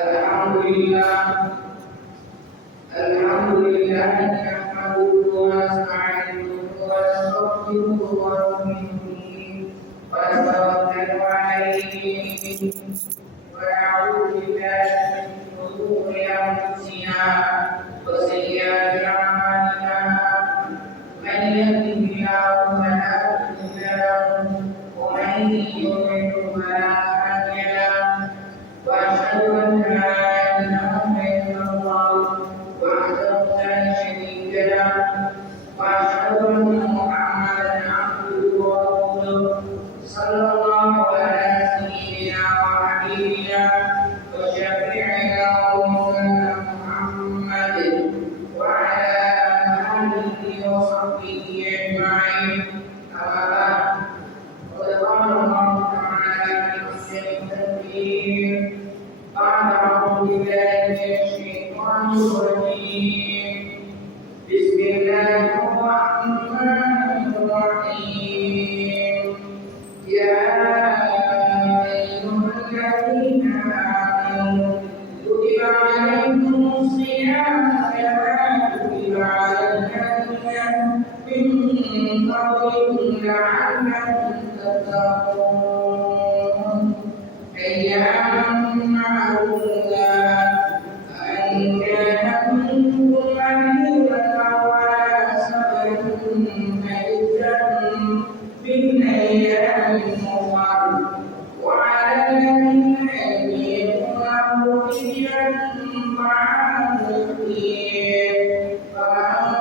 Alhamdulillah, Alhamdulillah, nahmaduhu wa nasta'inuhu wa nastaghfiruhu wa nu'minu bihi wa natawakkalu alayhi wa na'udzu billahi min shururi anfusina wa sayyiati a'malina. Man yahdihillahu fala mudilla lahu wa man yudlil fala hadiya lahu. Wa asyhadu an la ilaha illallah wahdahu la syarika lahu wa asyhadu anna Muhammadan abduhu wa rasuluh sallallahu ala sayyidina wa habibina wa syafi'ina wa maulana Muhammad wa ala alihi wa sahbihi ajma'in. Amma ba'd. Qad qala Allah ta'ala fi mahkamil tanzil ba'da a'udzu billahi minasy syaithanir rajim. Bismillahirrahmanirrahim. Ya ayyuhalladzina amanu kutiba 'alaikumus shiyam kama kutiba 'alal ladzina min qablikum la'allakum tattaqun. Ayyaman ma'dudat. فمن كان منكم مريضا أو على سفر فعدة من أيام أخر وعلى الذين يطيقونه فدية طعام مسكين فمن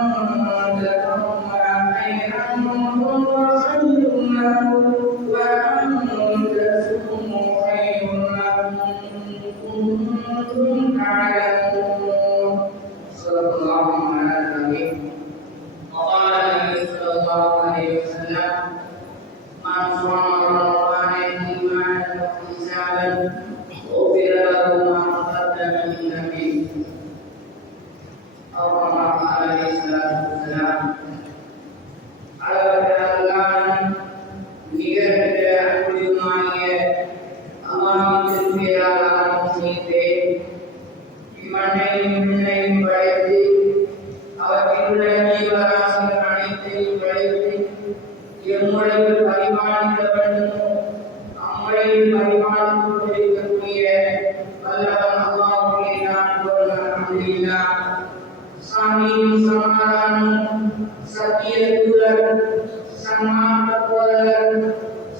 تطوع خيرا فهو خير له وأن تصوموا خير لكم كنتم تعلمون. صدق الله على النبي. وقال النبي صلى الله عليه وسلم: من صام رمضان إيمانا واحتسابا غفر له ما تقدم من ذنبه. أو كما قال عليه الصلاة والسلام. அளவற்ற நிகழ்ந்த அன்புமாகிய அல்லாஹ்வின் பேரால் செய்தேன். இம்மண்ணையும் விண்ணையும் படைத்து அவற்றிலுள்ள ஜீவராசிகள் அனைத்தையும் படைத்து எம்முறையில் பரிமாணிக்க வேண்டும். அம்முறையில் பரிமாணித்துக் கொண்டிருக்கக்கூடிய வல்லவன் அல்லாஹ்வுக்கே நான் அல்ஹம்துலில்லாஹ். சாந்தியும் சமாதானமும் சத்திய தூதர் சன்மார்க்க போதகர்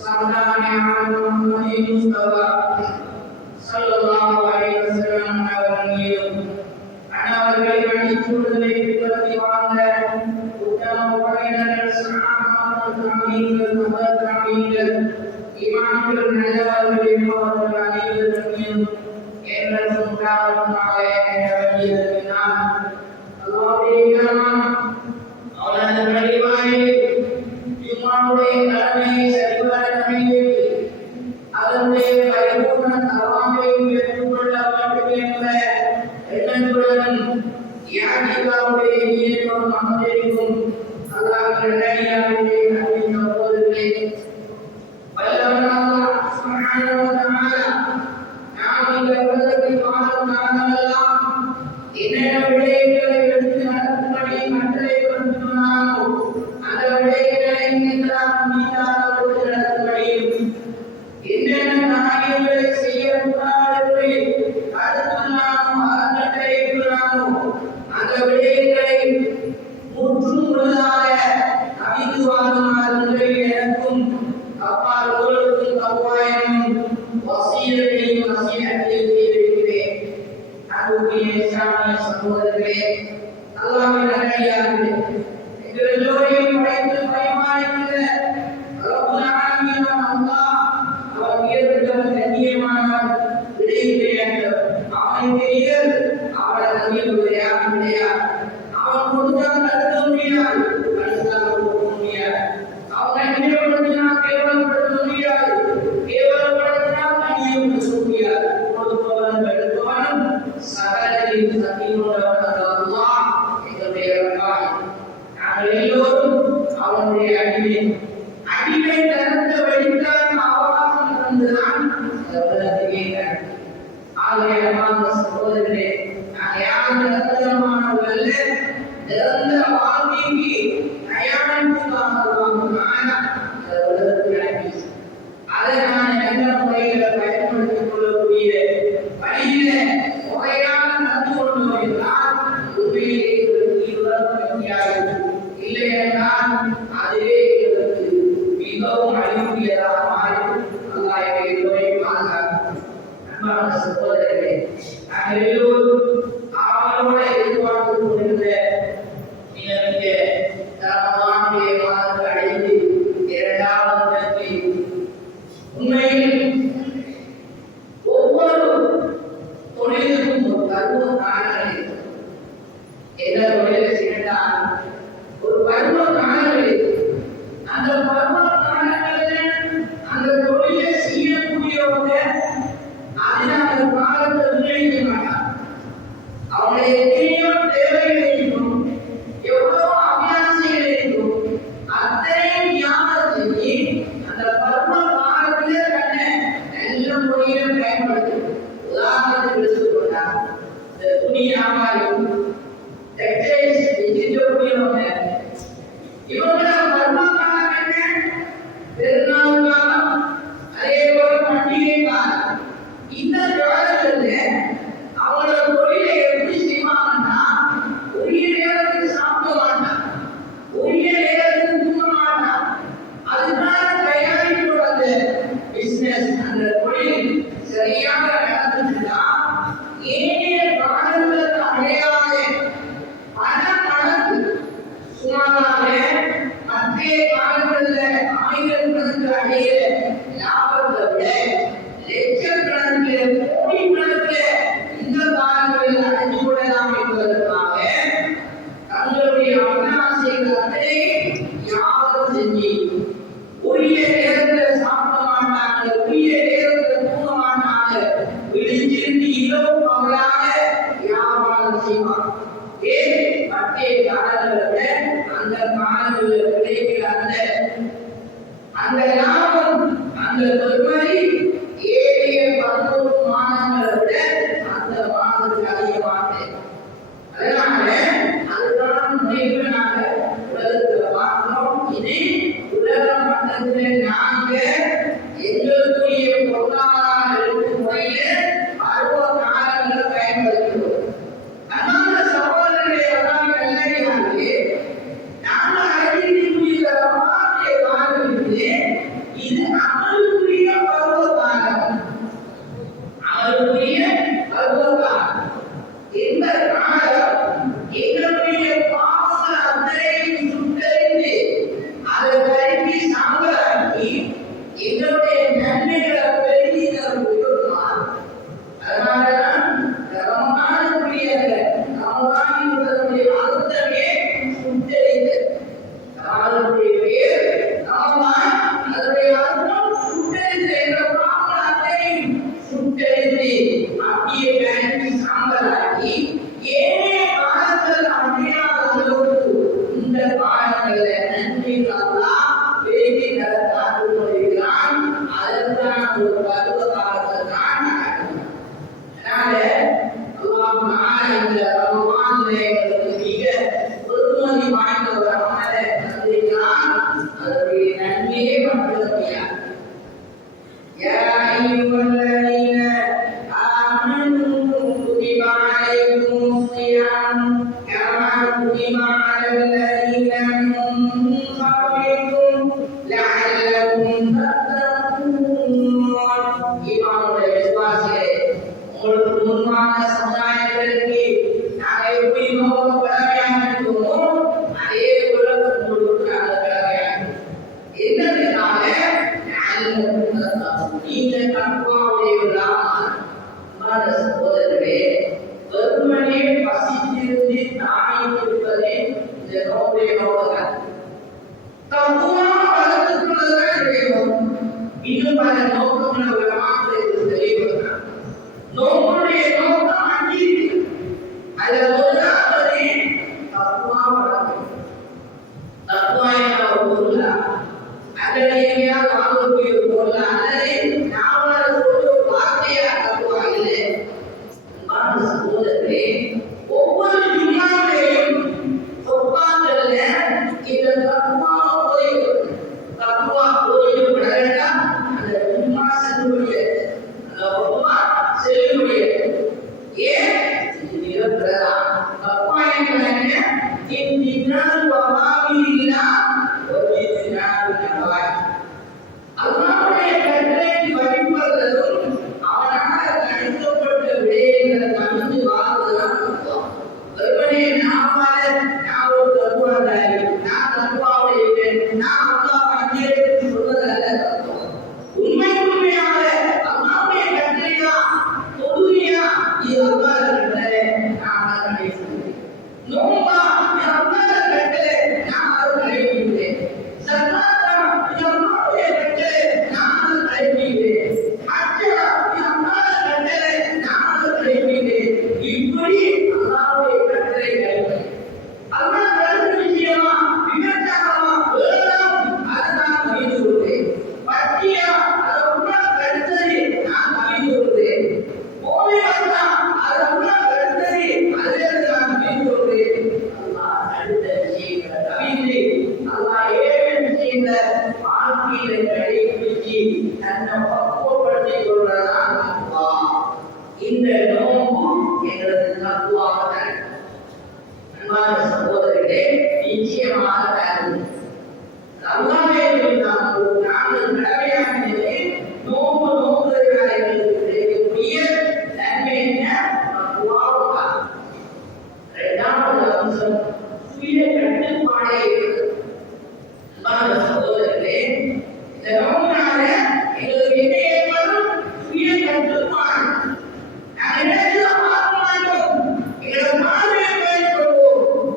சந்தான முஹம்மது முஸ்தபா ஸல்லல்லாஹு அலைஹி வஸல்லம் அவர்கள் மீதும் அன்னவர்களை வழிசூடுதலை பின்பற்றி வாழ்ந்த உத்தம உபநிடர்கள் சஹாபாக்கள் தாபீன்கள் தபஅத் தாபீன்கள் இமாம்கள் நல்லவர்கள் என்பவர்கள் அனைவரும் மீதும் என்றும் உண்டாவதாக வேண்டியதனால் அல்லாஹ்வுடைய அவனது வழிபாடு இம்மாவுடைய கடமையை சரிவர நிறைவேற்றி அதனுடைய பரிபூர்ண தவாமையை பெற்றுக்கொள்ள வேண்டும் என்ற எண்ணத்துடன் யாத்திகாவுடைய இயக்கம் அமர்ந்திருக்கும் அல்லாஹ் நல்லடியாருடைய அன்பின் சகோதரர்களே, வல்லவன் அல்லாஹ் சுப்ஹானஹு வ தஆலா நாம் இந்த உலகத்தில் வாழும் காலமெல்லாம் என்னென்ன விடயங்களை எடுத்து நடக்கும்படி கட்டளை கொடுத்துள்ளாரோ அந்த விடயங்களை இஸ்லாம் மீதானவர்கள் நடக்கும்படியும் என்னென்ன காரியங்களை செய்யக்கூடாது அடுத்துள்ளாரோ அறக்கட்டளையிட்டுள்ளாரோ அந்த விடயங்களை முற்றும் முழுதாக அவித்து வாங்குமாறு எனக்கும் அப்பால் உங்களுக்கும் தவ்வாயமும் வசீலத்தையும் நசீஹத்தையும் செய்திருக்கிறேன். அன்புக்குரிய இஸ்லாமிய சகோதரர்களே, அல்லாஹ்வின் நல்லடியார்களே, எங்கள் எல்லோரையும் படைத்து பரிமாறுகின்ற ரப்புல் ஆலமீன் அல்லாஹ் அவர் உயர்ந்தவர், கண்ணியமானவர், விடையில்லையற்றவர். அவனுக்கு இயல் அவனை நம்பியுடைய கிடையாது. அவன் கொடுத்தால் தடுக்க முடியாது, தடுத்தால் கொடுக்க முடியாது. அவனை நினைவுபடுத்தினால் கேவலப்படுத்த முடியாது, கேவலப்படுத்தினால் கண்ணியப்படுத்த முடியாது. கொடுப்பவன் தடுப்பவன் சகலரின் சக்தியுள்ளவன் அல்லாஹ் எங்களுடைய ரப்பான். நாங்கள் எல்லோரும் அவனுடைய அடிமை. அடிமை தரத்தை வழித்தான் அவகாசம் தந்துதான் அந்த உலகத்திலே ஆலயமான சகோதரர்களே, நான் யாரும் நிரந்தரமானவர்கள் நிரந்தர வாழ்க்கைக்கு தயாரிப்புக்காக அதை நான் எந்த முறையில பயன்படுத்திக் கொள்ளக்கூடிய வழியில முறையாக நடந்து கொண்டோம் என்றால் உண்மையிலே இல்லை என்றால் அதுவே எங்களுக்கு மிகவும் அழிவுடையதாக மாறி அல்லாஹ் எங்களை பாதுகாக்கும். அன்பான சகோதரர்களே, நாங்கள் எல்லோரும் அவளோட எதிர்பார்த்து கொண்டிருந்த மிக தரமானுடைய மாதத்தை அடைந்து இரண்டாவது தினத்தில் உண்மையில் ஒவ்வொரு தொழிலுக்கும் ஒரு பருவ காலங்கள் எந்த தொழிலை செய்தால் ஒரு பருவ காலங்கள் அந்த பருவ காலங்களில் அந்த தொழிலை செய்யக்கூடியவங்க அதில் அந்த காலத்தை நிர்ணயிக்க மாட்டாங்க. அவங்க எத்தனையோ தேவைகள் இருக்கும், எவ்வளவு அபியாசங்கள் இருக்கும், அத்தனையும் ஞாபகம் செஞ்சு அந்த பருவ காலத்திலே தன்னை நல்ல முறையில் பயன்படுத்தும். உதாரணத்துக்கு எடுத்துக்கொண்டா இந்த துணி வியாபாரம், டெக்ஸ்டைல்ஸ் விற்கக்கூடியவங்க, இவங்கள பருவ காலம் என்ன? பெருநாள் காலம், அதே போல பண்டிகை காலம். இந்த காலத்துல அவங்களோட தொழிலை எப்படி செய்வாங்கன்னா, உரிய நேரத்துக்கு சாப்பிட மாட்டான், உரிய நேரத்துக்கு தூங்க மாட்டான். அதுக்கான தயாரிப்போட அந்த பிசினஸ், அந்த தொழில் சரியாக நடந்துச்சுன்னா ஏனைய காலங்களுக்கு அடையாத பல மடங்கு சுமாராக மத்திய காலங்களில் ஆயிரக்கணக்கு அடைய லாபத்தை விட லட்சக்கணக்கில் கோடிக்கணக்கில் இந்த காலங்களில் அடைந்து கொள்ளலாம் என்பதற்காக தங்களுடைய அபிலாசைகள் அத்தனையும் ஞாபகம் செஞ்சு உரிய நேரத்தில் சாப்பிட மாட்டாங்க, உரிய நேரத்தில் தூங்க மாட்டாங்க, விழிஞ்சிருந்து இரவு பகலாக வியாபாரம் செய்வாங்க. ஏன்? மத்திய காலங்களை அந்த காலங்களில் கிடைக்கிற அந்த லாபம், அந்த பெருமதி ஏழைய 11 மாதங்களை விட அந்த மாதத்துக்கு அதிகமாக. அதனால அதுதான் முறையில் நாங்கள் உலகத்தில் பார்க்கிறோம். இது உலக மட்டத்தில் நாங்க எங்களுக்குரிய பொருளாதார முறையில பருவ காலங்களை பயன்படுத்துகிறோம். அதனால சகோதரர்களை எல்லாம் வெள்ளையாகவே நாங்கள் அறிவிக்கக்கூடிய மாற்றிய காலம் இது அமலுக்குரிய பருவ காலம், அமலுக்குரிய பருவ காலம். இந்த காலம் எங்களுடைய பாவங்கள் அத்தனையும் சுட்டறிந்து அதை கருவி சாம்பலாக்கி எங்களுடைய நன்மைகளை பெருகி தருவதுதான். அதனாலதான் ரமலானுடைய அர்த்தமே சுட்டறிந்து, அதனுடைய பெயர் ரமலான், அதனுடைய அர்த்தம் சுட்டறிந்து. என்ற பாவங்கள் அத்தனையும் சுட்டறிந்து அப்படியே கருவி சாம்பலாக்கி ஏனைய காலங்கள் அழியாத அளவுக்கு இந்த காலங்களில் நன்மைகளெல்லாம் பெருகி தர காத்து கொண்டிருக்கிறான். அதற்கான ஒரு பருவ காலத்தை தான் அதனால அல்லாஹ் இந்த ரமலானிலே எங்களுக்கு மிக பொறுமதி வாய்ந்த ஒரு அமலை தந்திருக்கிறான். அதனுடைய நன்மையே மட்டும் يا أيها الذين آمنوا كتب عليكم الصيام كما كتب على الذين من قبلكم لعلكم تتقون. இமாமுடைய விசுவாசிகளே, உங்களுக்கு முன்பான சமுதாயத்திற்கு நாங்கள் எப்படி நோக்க கடமையாக இருக்கோமோ அதே போல உங்களுக்கு நாங்கள் கடமையாக என்னதுக்காக நீங்க தக்குவாவுடையவர்களாக. சகோதரர்களே, வெறுமனே பசித்திருந்து தானியிருப்பதே இந்த நோக்குடைய நோக்கம். தக்குவா வளர்த்துக் கொள்வதுதான் என்னுடைய நோக்கம். இன்னும் பல நோக்கங்களை ஒரு மாற்றத்தை தெளிவுறுகிறார். நோக்குடைய நோக்கம் அஞ்சு, அதில் முதலாவது தக்குவா வளர்க்கும். தக்குவா என்ற ஒரு பொருளா வாங்கக்கூடிய பொருள் அல்லது நாம ஒரு வார்த்தையா தக்குவா இல்லை. அன்பான சகோதரர்களே, ஒவ்வொரு ஜும்மாவிலேயும் சொற்பாக்கள்ல இந்த தக்குவா ஓதிக்கப்பட வேண்டாம். அந்த ஜும்மா செல்லுபடியாது, அந்த ஒவ்வொரு செல்லுபடியாது. ஏன்? இது மிக பிரதானம். தக்குவா என்ன? இன்தினால் வமாவில்லா வஜித்னால் நவாய். அல்லாஹ்வுடைய கட்டளையை வழிபடுவதும் அவனால் தடுக்கப்பட்ட விடயங்களை தவிர்த்து வாழ்வதுதான் அர்த்தம். வெறுமனே நான் ஒரு தக்குவாதாரி, நான் தக்குவாவுடைய நான் அல்லாஹ் அங்கீகரித்து சொல்வதல்ல அர்த்தம். உண்மையாக அல்லாஹ்வுடைய கட்டளைதான் தொழுகையா, இது அல்லாஹ் கட்டளை, நான் அதை கடைபிடிக்கிறேன். நோம்பா, இது அல்லாஹ் கட்டளை, நான் அதை கடைபிடிக்கிறேன். சக்காத்தா, இது அல்லாஹ்வுடைய கட்டளை, நான் அதை கடைபிடிக்கிறேன். ஹஜ்ஜா, இது அல்லாஹ் கட்டளை, நான் அதை கடைபிடிக்கிறேன். இப்படி அல்லாஹ்வுடைய கட்டளைகள் அல்லாஹ் கருத்து விஷயமா விமர்சனமா வேளாம் அதை நான் கவிழ்ந்து கொள்வேன். பட்டியா அதை உண்மையாக கருத்தது நான் கவிழ்ந்து கொள்வேன். ஓவியத்தா அதை உண்மையாக கருத்தது அதிலிருந்து நான் கவிழ்ந்து கொள்வேன். அல்லாஹ் அடுத்த விஷயங்களை கவிழ்ந்து அல்லாஹ் ஏழு விஷயங்களை வாழ்க்கையில கடைபிடிச்சு தன்னை பக்குவப்படுத்திக் கொள்வதுதான் அல்லாஹ். இந்த நோம்பு எங்களது தக்குவாக அன்பான சகோதரர்களே, நிச்சயமாக வேண்டும். அல்லாஹ்வே நாங்கள் கடமையானது நோம்பு நோக்குவதற்காக எங்களுக்கு கிடைக்கக்கூடிய நன்மை என்ன? தக்குவாவுக்காக. இரண்டாவது அம்சம் சுய கட்டுப்பாடே இருக்குது. அன்பான சகோதரர்களே, இந்த நோம்பினால எங்களுக்கு என்ன ஏற்படும்? சுய கட்டுப்பாடு. நாங்கள் நினைச்சதை பார்க்க மாட்டோம். எங்களோட மாதிரியை பேணிக்கொள்வோம்,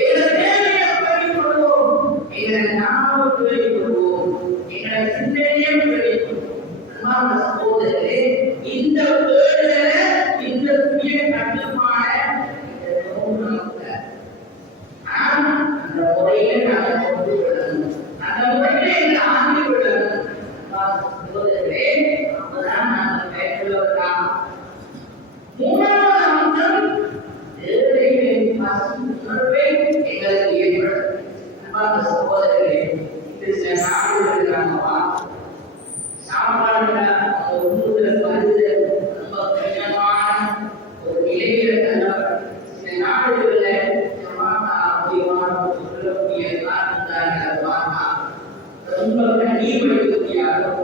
எங்களோட தேவையை பேணிக்கொள்வோம், எங்களோட நாம பேணிக்கொள்வோம், எங்களோட சிந்தனையை பேணிக்கொள்வோம். அன்பான சகோதரர்களே, இந்த பேணுதலை, இந்த சுய கட்டுப்பாடை இந்த நோம்பு நமக்கு. ஆனால் அந்த முறையில நாங்கள் கொண்டு விடணும், அந்த முறையில எங்களை ஆண்டி விடணும். அன்பான சகோதரர்களே, அப்பதான் நாங்கள் மேற்கொள்ளலாம். மூணாவது அம்சம் ஏழைகளின் பசி உணர்வை எங்களுக்கு ஏற்படும். அன்பான சகோதரர்களே, இது சில நாடுகள் இருக்காங்கப்பா, சாப்பாடுல உண்ணுதல் பருதல் ரொம்ப கடினமான ஒரு நிலையில தள்ளப்படும். சில நாடுகள்ல ஜமாத்தா முக்கியமான சொல்லக்கூடிய காரணத்தார்கள் பார்த்தா ரொம்ப கண்ணீர் வடிக்கக்கூடியாகும்.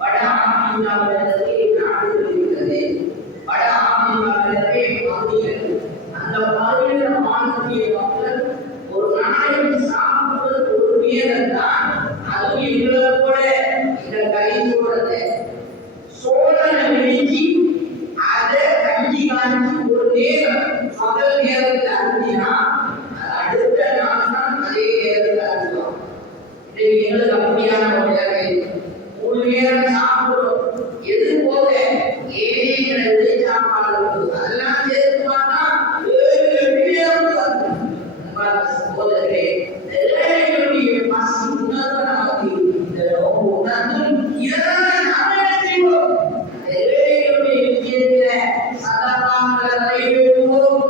வட ஆப்பிரிக்காவிலிருந்து நாடுகள் இருக்கிறது, வட ஆப்பிரிக்காவிலிருந்தே பகுதிகள். அந்த பகுதியில் வாழக்கூடிய மக்கள் ஒரு நாளைக்கு சாப்பிடுவது ஒரு நேரம் தான். அதுவும் எங்களை கூட இந்த கறி சோழத்தை சோழனை விழிச்சு அதை கஞ்சி காய்ச்சி ஒரு நேரம் முதல் நேரத்தில் அருந்தினா அடுத்த நாள் தான் அதே நேரத்தில் அருந்துவோம். இது எங்களுக்கு அப்படியான ஒரு நிலை. ஒரு நேரம் சாப்பிடுறோம், எது போக ஏழைகளை எது சாப்பாடு அதெல்லாம் சேர்த்து பார்த்தா 7-8 நேரம் வருது. சகோதரர்களே, ஏழைகளுடைய பசி உணர்வு நமக்கு இந்த நோம்பு உணர்ந்தும் இதனால நாம் என்ன செய்வோம்? ஏழைகளுடைய விஷயத்துல சதகாக்களை நிறைவேற்றுவோம்,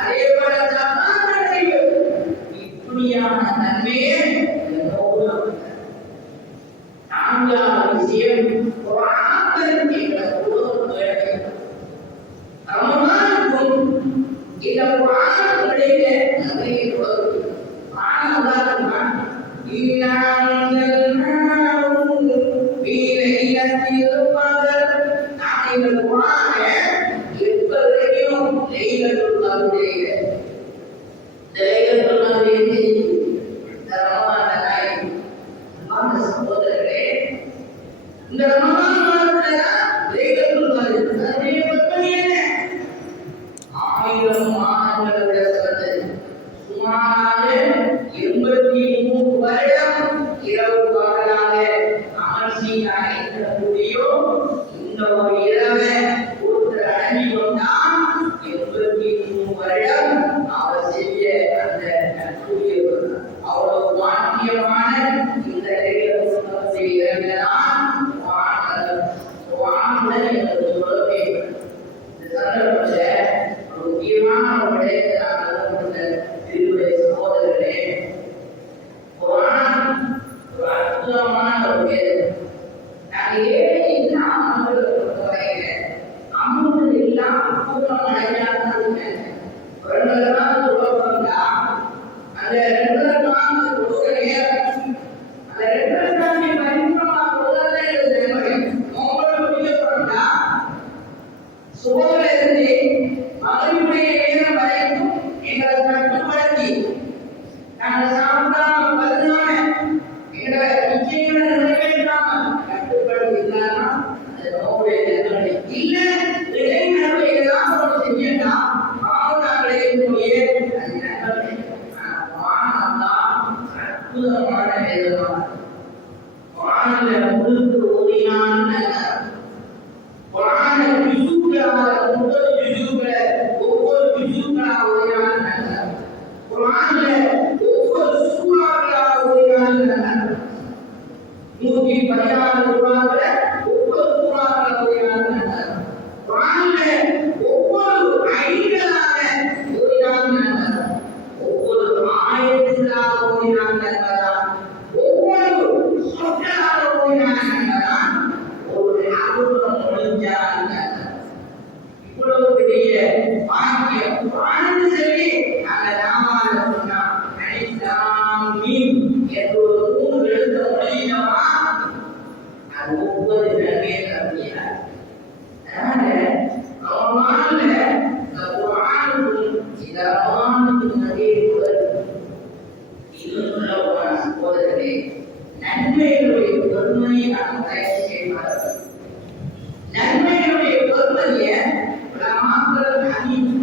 அதே போல ஜகாத்தை நிறைவேற்றுவோம். இப்படியான நன்மையை இந்த நோம்பு நமக்கு. நான்காவது விஷயம், குர்ஆனை எங்களை உலகம் வேண்டும். ரமலானுக்கும் இந்த குர்ஆனுக்கும் இடையில நிறைய தொடர்பு. குர்ஆன் இன்னா அன்ஸல்னாஹு ஃபீ லைலத்தில் கத்ர். நாம் இந்த குர்ஆனை எப்ப வரைக்கும் லைலத்துல் கத்ரில லைலத்துல் கத்ரில இந்த ரமலான் நாய். அன்பான சகோதரர்களே, இந்த ரமலான் மாதத்துல லைலத்துல் கத்ர் அதனுடைய பக்கம் என்ன? 1000 மாதங்களை விட சிறந்தது. சுமாராக 83 வருடம் இரவு பகலாக அமல் செய்ய அழைக்கக்கூடிய இந்த ஒரு இரவை ஒருத்தர் அடைஞ்சு கொண்டால் 83 வருடம் அவர் செய்ய அந்த நட்புடைய அவ்வளவு வாக்கியமான இந்த இரவில்தான் முதல் ஜுஜுல ஒவ்வொரு ஜுஜுக்கா ஓதினாங்க. குர்ஆன்ல ஒவ்வொரு சூறாக்களா ஓதினாங்க. 116 சூறாக்கள ஒவ்வொரு சூறாக்களா ஓதினாங்க. குர்ஆன்ல ஒவ்வொரு ஐங்களாக ஓதினாங்க. ஒவ்வொரு ஆயத்துகளாக ஓதினாங்க. ஒவ்வொரு சொற்களாக ஓதினாங்க. ஒரு அற்புதம் முடிஞ்சாங்க. இவ்வளவு பெரிய வாக்கியம் குர்ஆன் சொல்லி அந்த நாமால சொன்னா அலிஃப் லாம் மீம் என்ற ஒரு 3 எழுத்து முடிஞ்சமா அது ஒவ்வொரு நன்மையை தருகிறார். அதனால ரமலான்ல இந்த குர்ஆனுக்கும் இந்த ரமலானுக்கும் நிறைய தொடர்பு. இது சொல்ல போன சகோதரர்களே, நன்மைகளுடைய பெருமையை நாம் தயவு செய்வார்கள். நன்மைகளுடைய பெருமையை உலமாக்கள்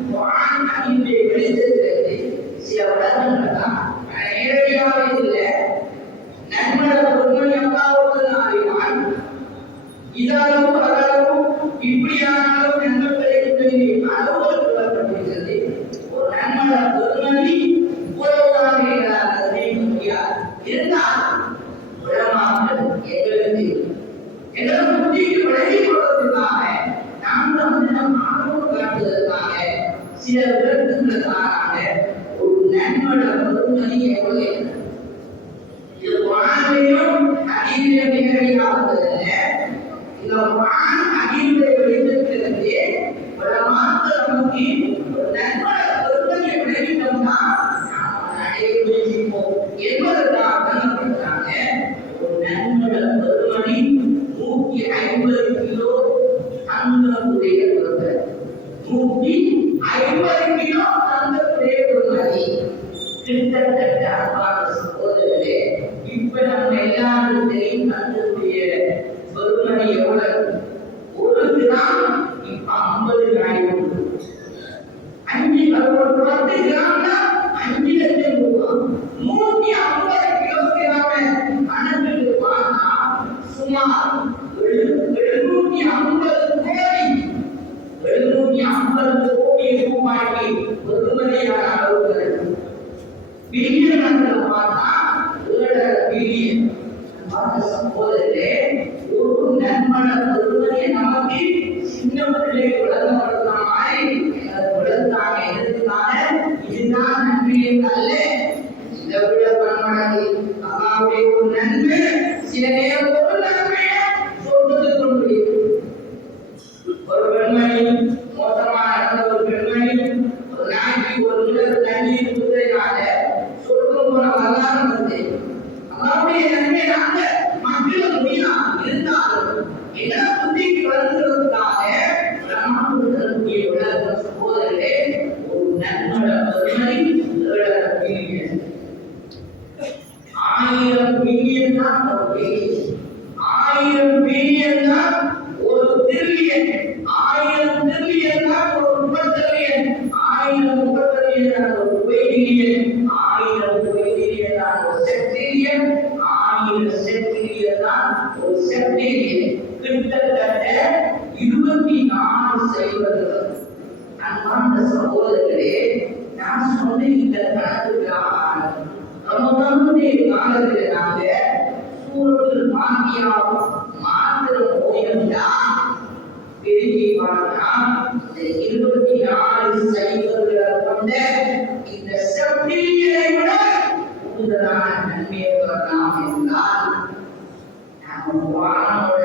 குர்ஆன் ஹதீஸை வெளிச்சத்திலிருந்து சில உலகங்கள் தான் நேரடியாக இல்லை. நன்மையோட பெருமை எவ்வாறு அறிவான் இதாலும் அதாலும் இப்படியானாலும் நன்மை கிடைக்கும் அளவுகள் சொல்லப்பட்டிருக்கிறது. ஒரு நன்மையோட பெருமை இவ்வளவுதான் அதை முடியாது. இருந்தால் உலமாக்கள் எங்களுக்கு புத்திக்கு விலகி கொடுப்பதற்காக நாங்கள் நம் ஆர்வம் காட்டுவதற்காக சில விளக்கங்களுக்காக ஒரு நன்மையோட பெருமை எவ்வளவு இது குர்ஆனிலும் ஹதீஸிலும் நேரடியாவதில்ல. இந்த குர்ஆன் ஹதீஸை வெளிச்சத்திலிருந்து உலமாக்கள் நமக்கு ஒரு நன்மையோட பெருமையை விளக்கிட்டோம்னா நாம் அடைய முயற்சிப்போம் என்பதற்காக சொல்றாங்க. ஒரு நன்மையோட பெருமை 150 கிலோ தங்கத்துடைய பெருமை. 150 கிலோ தங்கத்துடைய பெருமை. கிட்டத்தட்ட அன்பான சகோதரர்களே, இப்ப நம்ம எல்லாரும் தெரியும் தங்கத்துடைய பெருமை எவ்வளவு. 1 கிராம் இப்ப 50 ஆயிரம். 10 கிராம்னா 5 லட்சம் ரூபாய். 150 கிலோகிராம் கணக்கிட்டு பார்த்தா சுமார் 750 கோடி ரூபாய்க்கு பெருமதியான அளவுகள். பில்லியன் கணக்கில் பார்த்தா 7 பில்லியன். சகோதரர்களே, ஒரு நன்மன பெருமதியை நமக்கு சின்ன பிள்ளை விளங்கப்படுத்த மாதிரி விளந்தாங்க. எதற்காக? இதுதான் நன்மை அல்ல, இதை விட பன்மடங்கு அல்லாஹ்வுடைய ஒரு நன்மை. சில நேரம் ஒரு நன்மையை சொல்றது கொண்டு ஒரு பெண்மணி மோசமான நடந்த ஒரு பெண்மணி ஒரு நாய்க்கு ஒரு லிட்டர் தண்ணீர் குதிரைனால சொர்க்கம் போன வரலாறு வந்து அல்லாஹ்வுடைய நன்மை நாங்க மக்கள் முடியலாம். இருந்தாலும் என்ன புத்திக்கு வருகிறதுக்காக ராமபுரத்தினுடைய உலக சகோதரர்களே, ஒரு நன்மையோட பெருமை 7 பில்லியன். 1000 பில்லியன் தான் ஒரு பில்லியன். 1000 பில்லியன் தான் ஒரு டிரில்லியன். 1000 டிரில்லியன் தான் ஒரு 30 டிரில்லியன். 1000 30 தான் ஒரு குவைலியன். 1000 குவைலியன் தான் ஒரு செப்டிலியன். 1000 செப்டிலியன் தான் ஒரு செப்டிலியன். கிட்டத்தட்ட 24 சைவர்கள். அன்பான சகோதரர்களே, நான் சொன்ன இந்த கணக்குக்காக ரமலானுடைய காலத்தில் நாங்க சூரத்துல் ஃபாத்திஹா மாத்திரம் ஓதினா பெருகி பார்த்தா 24 சைவர்களை கொண்ட இந்த செப்டிலியனை விட கூடுதலான நன்மையை பெறலாம் என்றால் நம்ம குர்ஆனோட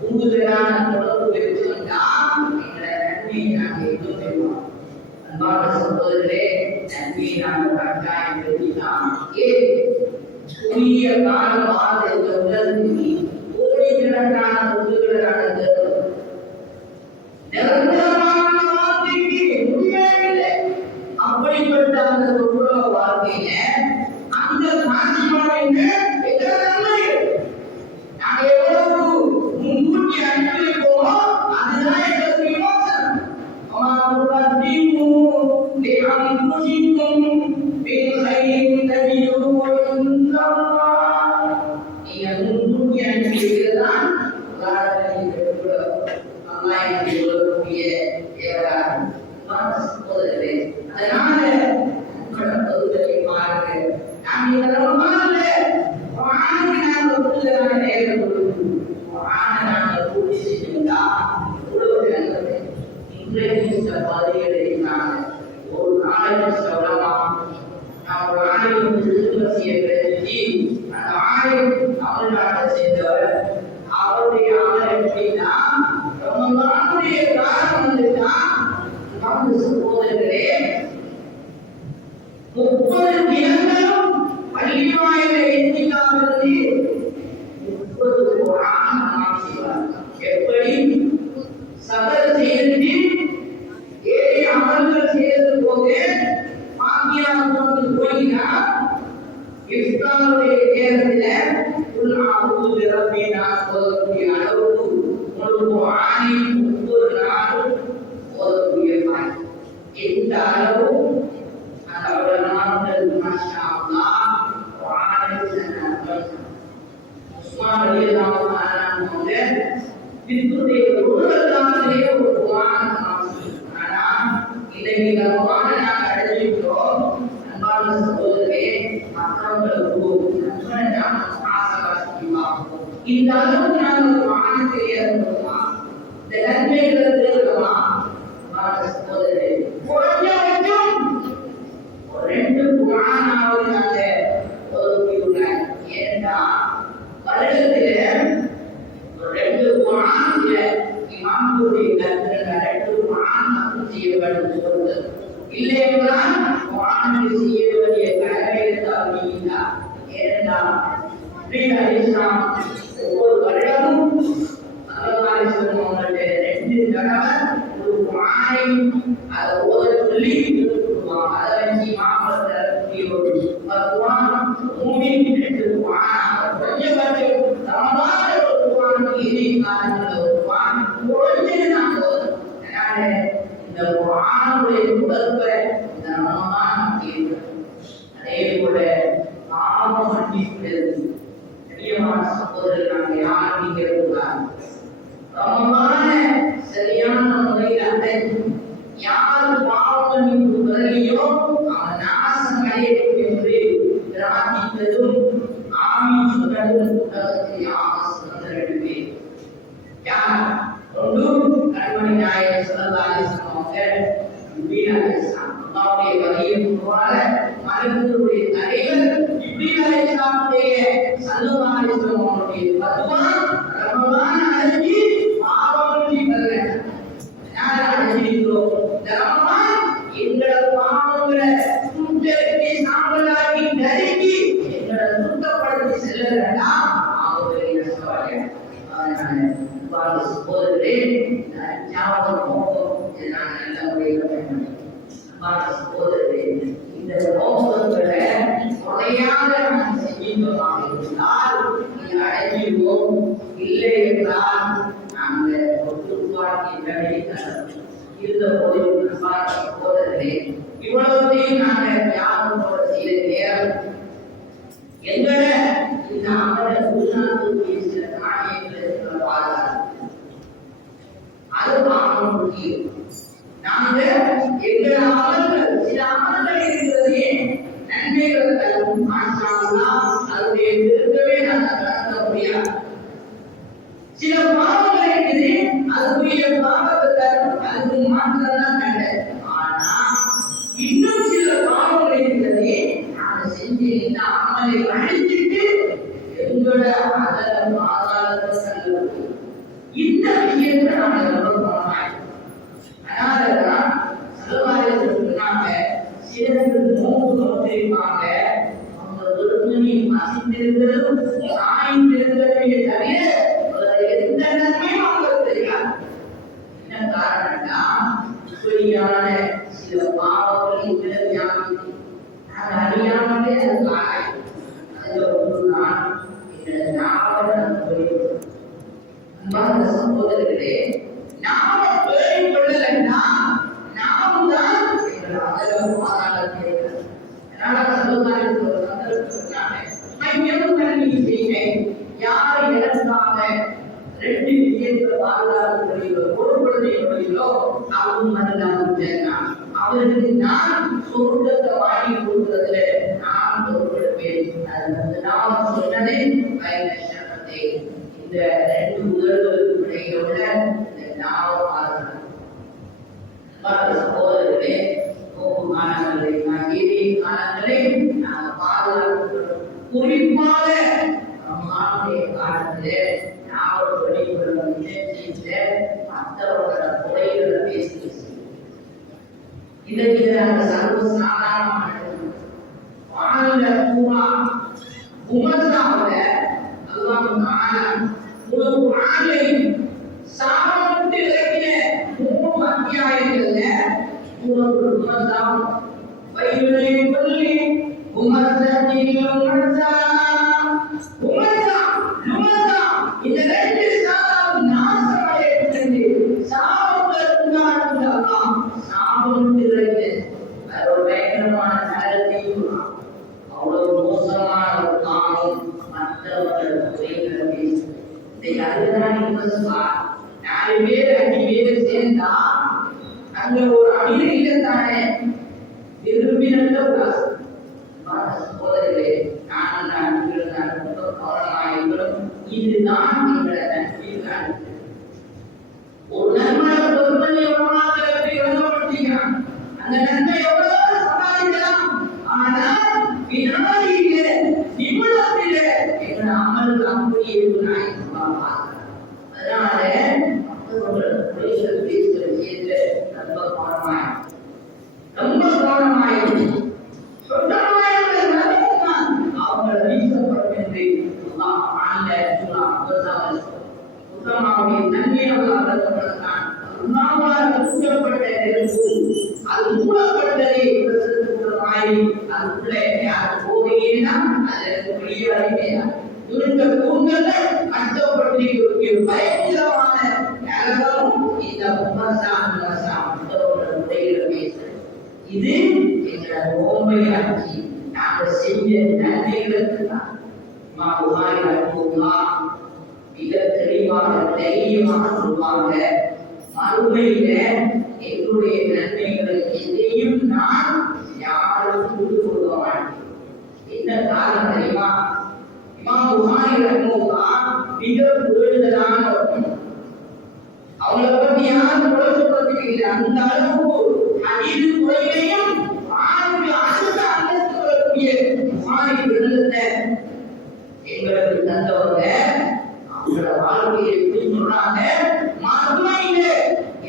கூடுதலான தொடர்பு வச்சிருந்தா இந்த நன்மையை நாங்கள் எதுவும் பெறுவோம். அன்பான சகோதரர்களே, நன்மையை நாங்கள் கட்டாயம் பெறுகிறோம். குறுகிய கால வாழ்ந்த இந்த உலகத்தில் கோடிக்கணக்கான தொண்டுகள் நடந்தது. நிரந்தரமான வாழ்க்கைக்கு உண்மையே இல்லை. அப்படிப்பட்ட அந்த தொண்டுல வாழ்க்கையில அந்த காட்சிமாவின் நாங்க எவ்வளவு முன்கூட்டி அனுப்பியிருக்கோமோ அதுதான் எங்களுக்கு விமோசனம். முன்கூட்டி அனுப்பியிருக்கிறதான் அல்லாஹ் இன்றைக்கு இந்த பதிவுகளை ஒரு நாளைக்கு சொல்லலாம். நான் ஒரு ஆணையம் திருப்பதியை பிரதி அந்த ஆணையம் தமிழ்நாட்டை சேர்ந்தவர். அவருடைய ஆணை எப்படின்னா ரமலானுடைய காலம் வந்துதான் நமது சகோதரர்களே 30 தினங்களும் பள்ளி வாயில எண்ணிக்காவது 30 குர்ஆன் நாம் செய்வார். எப்படி சபர் செய்து ஏழு அமல்கள் செய்து போது பாக்கியா கொண்டு போயினா இஃப்தாருடைய நேரத்தில் குல் அஊது பிரப்பின் நாஸ் ஓதக்கூடிய அளவுக்கு முழு குர்ஆனின் ஒவ்வொரு நாளும் ஓதக்கூடிய மாதிரி இந்த அளவு அந்த உலமாக்கள் மாஷா அல்லாஹ் குர்ஆனை சொன்னார்கள். உஸ்மான் ரலியல்லாஹு அன்ஹு அவங்க திருக்குறளை உலகத்தாலே ஒரு குர்ஆன் ஆனா இன்னைக்கு ரமலானை நாங்கள் அடைஞ்சிட்டோம். அன்பான சகோதரரே, மற்றவங்களுக்கு இந்த அளவுக்கு நாங்கள் குர்ஆனை தெரியாதோமா, இந்த நன்மைகளை தெரியுமா? சகோதரரே, குறைஞ்சபட்சம் ஒரு 2 குர்ஆனாவது நாங்கள் ஓதுகிறோம். ஏன்னா வருடத்திலே ஒரு 2 குர்ஆன் இமாம்களுடைய கருத்துக்கள் 2 குர்ஆன் மட்டும் செய்ய வேண்டும் சொல்றது இல்லை என்றால் குர்ஆனுக்கு செய்ய வேண்டிய கடமை இருந்தா. ஏன்னா இஸ்லாம் ஒவ்வொரு வருடமும் அவங்களுடைய 2 தடவை ஒரு குர்ஆனை அதை ஓத சொல்லி கொடுப்பாங்க. அதை வச்சு இமாம்கள் குர்ஆன் மூமின் 2 குர்ஆன் கொஞ்சபட்சம் ரமலான் ஒரு குர்ஆன் இதை காலங்களில் ஒரு குர்ஆன் குறைஞ்சது நாம் ஓதணும். அதனால இந்த குர்ஆனுடைய தொடர்பை இந்த ரமலான் கேட்கிறோம். அதே போல பாவம் மன்னிக்கிறது. பெரியமான சகோதரர்கள் நாங்கள் யார் நீங்கிறோம் ரமலான சரியான முறையில் அடைந்து யார் பாவம் மன்னிப்பு பெறலையோ அவன் நாசம் அடையட்டும் என்று பிரார்த்தித்ததும் ஆமீன் சொன்னதும் உலகத்தில் யார் சொன்னது யார் ஒன்று கண்மணி நாயகர் ஸல்லல்லாஹு அலைஹி வஸல்லம் அல்லாஹ்வுடைய வழியில் போவால மனிதர்களுடைய தலைவர் இப்ரீம் அலைஹிஸ்ஸலாமுடைய ஸல்லல்லாஹு அலைஹி வஸல்லம் அவருடைய பத்வா ரமலான் அடைஞ்சி பாவங்களை பெறல. யார் அடைஞ்சிருக்கிறோம் இந்த ரமலான் எங்கள பாவங்களை சுத்தத்தை சாம்பலாக்கி நறுக்கி எங்களை சுத்தப்படுத்தி செல்லலன்னா அவருடைய நஷ்டவாளிகள். அதனால சகோதரரே, ஞாபகம் போகும் நான் நல்ல முறையில் பயன்படுத்தும் சகோதரரே, இந்த நோக்கங்களை முறையாக நாம் செய்யுமாக இருந்தால் நீ அடைஞ்சிடுவோம். இல்லை என்றால் நாங்கள் ஒட்டுப்பாட்டி இருந்த போது சகோதரரே, இவ்வளவுத்தையும் நாங்கள் தியாகம் போல செய்த நேரம் எங்களை இந்த அமர உள்நாட்டுடைய சில காரியங்களை பாதுகாத்து அது பாவம் முக்கியம். நாங்க எங்கள் அமல்கள் சில அமல்கள் இருக்கிறதே நன்மைகள் தரும். மாஷா அல்லாஹ் அதனுடைய திருத்தவே நாங்கள் கடத்த முடியாது. சில பாவங்கள் இருக்குது அதுக்குரிய பாவத்தை தரும், அதுக்கு மாற்றம் தான் கண்டது. ஆனா இன்னும் சில பாவங்கள் இருக்கிறதே நாங்கள் செஞ்சு இந்த அமலை அழிச்சிட்டு எங்களோட அதன் ஆதாரத்தை செல்ல இந்த விஷயத்தை நாங்கள் ரொம்ப கவனமாய். அதனாலதான் செலவாரிகள் சொன்னாங்க, சிலருக்கு நோக்கு நோக்கிருப்பாங்க அவங்க விரும்பி மசிந்திருந்ததும் சாய்ந்திருந்ததுமே தவிர எந்த நன்மையும் அவங்களுக்கு தெரியாது. என்ன காரணம்னா இப்படியான சில பாவங்களை விளையாடி நாங்கள் அறியாமலே அது காய். அதில் ஒன்று நான் என்னோட ஞாபகம் போயிருக்கோம். அன்பார்ந்த சகோதரர்களே, நாம பேரை கொள்ளலன்னா நாம் தான் எங்கள் அதற்கு ஆதாரத்தை. அதனால சமுதாயத்தில் ஒரு சந்தர்ப்பம் சொன்னாங்க, மையம் கல்வி செய்வேன் யார் எனக்காக 2 விஷயத்தை பாதுகாப்பு வழியிலோ பொருட்படுத்திய வழியிலோ அவங்க மனதான அவருக்கு நான் சொர்க்கத்தை வாங்கி கொடுக்கிறதுல நான் பொருட்படுவேன். அது வந்து நாம் சொன்னதே பயனத்தை இந்த 2 உதல்களுக்கு இடையிலுள்ள இந்த நாவ பாதுகாப்பு இன்னைக்கு நாங்கள் சர்வ சாதாரணமான வாழ்ந்த பூரா உமர்தாவுல அல்லாஹ் தஆலா முழு குர்ஆனையும் சாமத்து இலக்கிய 3 அத்தியாயங்கள்ல சூரத்துல் உமர்தா வயலுல் குல்லி உமர்தத்தில் உமர்தா உமர்தா இந்த ரெண்டு சாமம் நாசமடையப்படுகிறது. சாமத்துக்கு அல்லாஹ் சாமத்து இலக்கிய ஒரு பயங்கரமான நரகத்தையும் அவ்வளவு மோசமான ஒரு காலம் மற்றவர்கள் குறைகளை பேசுது. இதை அதுதான் இப்ப சொல்றார். 4 பேர் 5 பேர் சேர்ந்தா அங்க ஒரு அமீர் இல்லத்தானே விரும்பினத சகோதரர்களே, நான் கவனமாயிருக்கிறோம். இதுதான் எங்களை நன்மைதான். ஒரு நன்மை பொறுமதி எவ்வளவு விளங்கப்படுத்திக்கிறான். அந்த நன்மை எவ்வளவு சம்பாதிக்கலாம். ஆனால் வினாடியில நிமிடத்தில எங்கள் அமல் அப்படியே அதனால மற்றவர்கள் பேசுகிற விஷயத்துல ரொம்ப கவனமாயிடும். அவங்களை வீசப்படும் என்று நன்மையாக அது மூடப்பட்டதை அதுக்குள்ளே யார் போகிறீங்கன்னா அதற்கு வெளியே இந்த கூந்தல்ல கஷ்டப்பட்டு பயங்கரமான நரகம் இந்த முறையில பேசுறது. இது எங்களை ஓமையாக்கி நாங்கள் செஞ்ச நன்மைகளுக்கு தான் மிக தெளிவாக தைரியமாக சொல்லுவாங்க. மறுமையில எங்களுடைய நன்மைகள் எதையும் நான் யாருக்கும் கொடுத்து கொடுக்க மாட்டேன். என்ன காரணம் தெரியுமா? இமாம் புகாரி ரஹ்மத்துல்லாஹ் மிக புகழ்ந்ததான அவங்களை பத்தி யாரும் குறை சொல்றதுக்கு இல்லை. அந்த அளவுக்கு ஹதீஸ் துறையிலையும் அடுத்த அந்தஸ்து வரக்கூடிய புகாரி கிரந்தத்தை எங்களுக்கு தந்தவங்க அவங்களோட வாழ்க்கையை எப்படி சொல்றாங்க? மறுமையில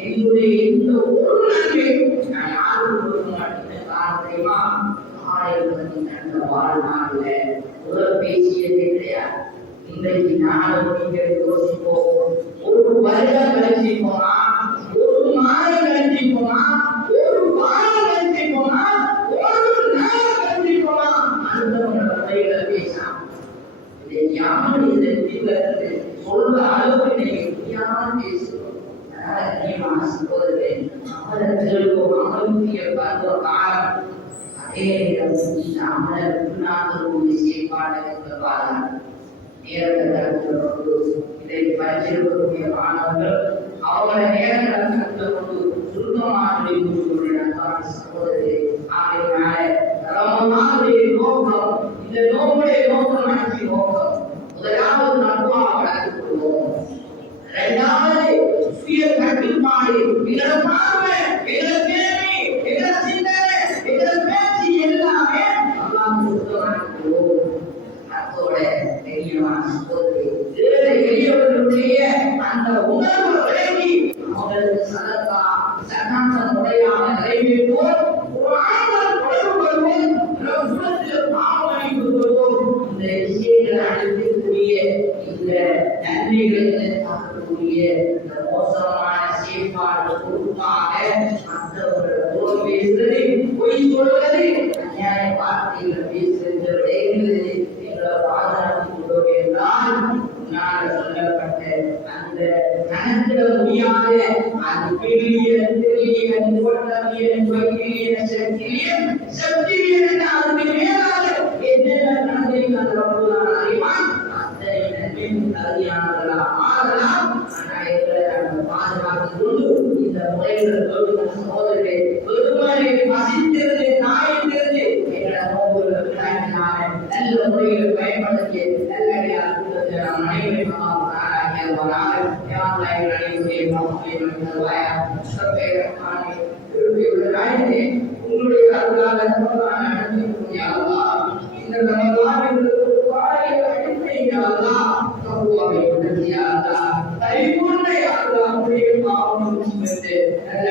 என்னுடைய இந்த ஒரு நன்மை நான் யாருக்கும் கொடுக்க மாட்டேன். காரணம் தெரியுமா? அந்த வாழ்நாள்ல முதல் பேசியதே கிடையாது. இன்றைக்கு நானும் நீங்கள் யோசிப்போம். ஒரு வருடம் கழிச்சு போனா, ஒரு மாதம் கழிச்சு போனா, ஒரு வாரம் கழிச்சு போனா, ஒரு நாள் கழிச்சு போனா அடுத்தவங்களோட முறைகளை பேசலாம். இதை யாரும் இதை சொல்ற அளவுக்கு யாரும் பேசுவோம். அதனால சகோதரே அவர்களுக்கும் அமலுக்கிய பருவ காலம் அதே அமலுக்கு செயற்பாடு நேரத்தை இதை பரிசீலிக்கக்கூடிய மாணவர்கள் அவங்கள நேரங்களை கருத்து கொண்டு சுருக்கமாக சகோதரே ஆகையினால ரமலானுடைய நோக்கம், இந்த நோக்குடைய நோக்கம் அஞ்சு நோக்கம். முதலாவது நட்பா வளர்த்துக் கொள்வோம். இரண்டாவது சுய கட்டுப்பாடு. எங்களோட பார்வை, எங்களோட கேள்வி, எங்களோட சிந்தனை, எங்களோட பேச்சு எல்லாமே அல்லாஹ் சுத்தமாக்குவோம். அதோட தெளிவான சகோதரி ஏழை எளியவர்களுடைய அந்த உணர்வு விளங்கி அவங்களுக்கு சதக்கா சகாச முறையாக நிறைவேற்றுவோம். ஒரு ஆண்கள் தொடர்பு கொள்வோம். பாவனைக்கு கொள்வோம். இந்த விஷயங்களை அளிக்கக்கூடிய இந்த நன்மைகளை பார்க்கக்கூடிய இந்த மோசமான செயற்பாடு பொறுப்பாக மற்றவர்கள் பேசுறது, பொய் சொல்வது, அநியாய வார்த்தைகளை பேசுகின்ற விடைகளை எங்களை பாதுகாத்துக் கொள்வோம் என்றால் முன்னால் சொல்லப்பட்ட அந்த கணக்கிட முடியாத அந்த பில்லியன் டிரில்லியன் குவாட்ரில்லியன் பைல்லியன் செப்டிலியன் என்ற அதுக்கு மேலாக என்னென்ன கணக்கில் அந்த ரப்பல் அறிவான் அத்தனை நன்மையும் தகுதியானவர்களாக மாறலாம். ஆனால் எங்களை பாதுகாத்துக் கொண்டு இந்த முறைகளை சகோதரர்களை பெருமனை பசித்திருந்து தாயிலிருந்து எங்களை நோக்குகள் நல்ல முறையில் பயன்படுத்திய நல்லடியார் கூட்டத்தை நாம் அனைவரும் உங்களுடைய அருளாக இந்த பரிபூர்ண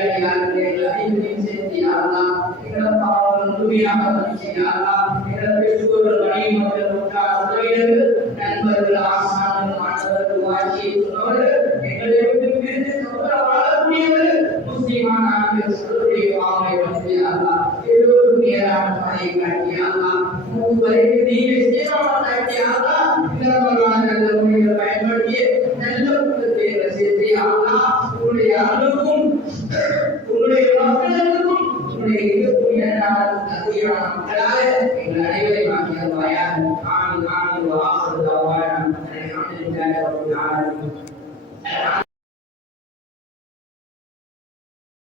நல்லடியார்களே அனைவரையும் சேர்த்து யா அல்லாஹ் எங்கள் பாவங்கள் முழுமையாக மன்னிச்சு யா அல்லாஹ் எங்கள் பெற்றோர்கள் மனைவி மக்கள் உற்றார் உறவினர்கள் நண்பர்கள் ஆசான்கள் மாணவர்கள் வாட்சியை சொன்னவர்கள் எங்களை விட்டு பிரிந்து வாழக்கூடியவர்கள் முஸ்லிமான ஆண்கள் சொல்லுடைய பாவங்களை வந்து யா அல்லாஹ் எல்லோரும் நேரான பாதையை காட்டி யா அல்லாஹ் மூவரைக்கு தீயை சீராமல் காட்டி யா அல்லாஹ் இந்த நல்ல முறையில் பயன்படுத்திய நல்ல கூட்டத்தை சேர்த்து யா அல்லாஹ் உன்னுடைய அருளுக்கும் உன்னுடைய மக்களுக்கும் உன்னுடைய இருக்கக்கூடிய தகுதியான மக்களாக எங்கள் அனைவரையும் ஆக்கியவாயா ஆமீன் ஆமீன்